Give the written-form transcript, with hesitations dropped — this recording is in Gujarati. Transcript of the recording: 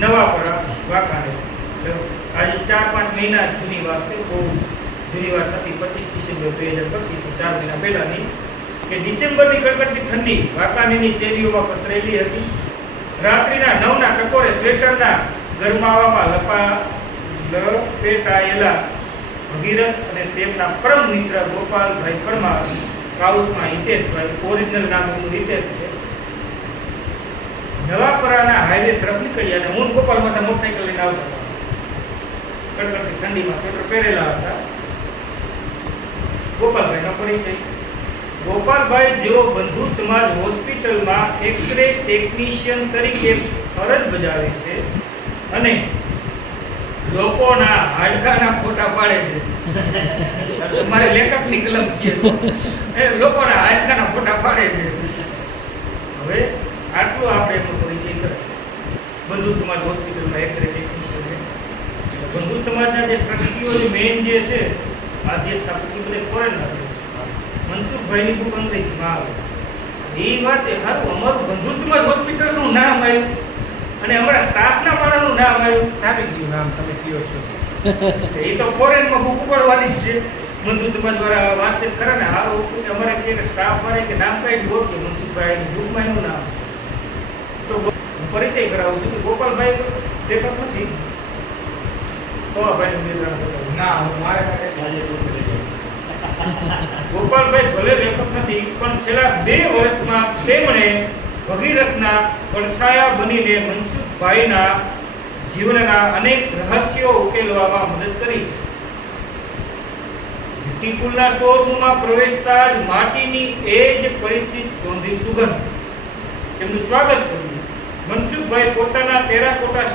નવાપરા વાંકાનેર. આજે 4-5 મહિના જૂની વાત છે, બહુ જૂની વાત નથી. 25 ડિસેમ્બર 2025, 4 મહિના પહેલાની કે ડિસેમ્બરની કડકડતી ઠંડી વાંકાનેરની શેરીઓમાં પસરેલી હતી. રાત્રિના 9ના ટકોરે સ્વેટરના ગરમાવામાં લપેટાયેલા ભગીરથ અને તેમના પરમ મિત્ર ગોપાલભાઈ પરમાર, કાઉસમાં હિતેશભાઈ, ઓરિજિનલ નામ એનું હિતેશ છે, નવાપરાના હાઈવે તરફ નીકળ્યા. અને હું ગોપાલમાં મોટરસાઇકલ લઈને આવતા હતા. કડકડતી ઠંડીમાં સ્વેટર પહેરેલા હતા. ગોપાલભાઈનો પરિચય. ગોપાલભાઈ જેઓ બંધુ સમાજ હોસ્પિટલમાં એક્સરે ટેકનિશિયન તરીકે ફરજ બજાવે છે અને લોકોના હાડકાના ફોટા પાડે છે. મારે લેખકની કલમ છે, એ લોકોના હાડકાના ફોટા પાડે છે. હવે આટલું આપણે એનો પરિચય કરે. બંધુ સમાજ હોસ્પિટલમાં એક્સરે ટેકનિશિયન. બંધુ સમાજના જે ટ્રસ્ટીઓ, જે મેઇન જે છે, આદ્ય સ્થાપક, એ બધે ફોરેનના છે. મનસુખભાઈની બુક અંગ્રેજીમાં આવે એ વાત છે. સારું, અમારું બંધુ સમાજ હોસ્પિટલનું નામ આવ્યું અને અમારા સ્ટાફના માણસનું નામ આવ્યું. આપી ગયું નામ, તમે કયો છો એ તો ફોરેનમાં બુક ઉપાડવાની જ છે. બંધુ સમાજ વાળા વાતચીત કરે ને, હારું અમારે કે સ્ટાફ વાળા કે નામ કાઢ્યું કે મનસુખભાઈની બુકમાં એનું નામ. તો હું પરિચય કરાવું છું કે ગોપાલભાઈ લેખક નથી. તો ભાઈ ના, હું મારે ગોપાલભાઈ ભલે લેખક નથી, પણ છેલ્લા 2 વર્ષમાં તેમણે ભગીરથના પડછાયા બનીને મનસુખભાઈના જીવનના અનેક રહસ્યો ઉકેલવામાં મદદ કરી છે. ટીપુલના શોરૂમમાં પ્રવેશતા જ માટીની એ જ પરિચિત સોંધી સુગંધ તેમનું સ્વાગત કર્યું. મનસુખભાઈ પોતાના ટેરાકોટા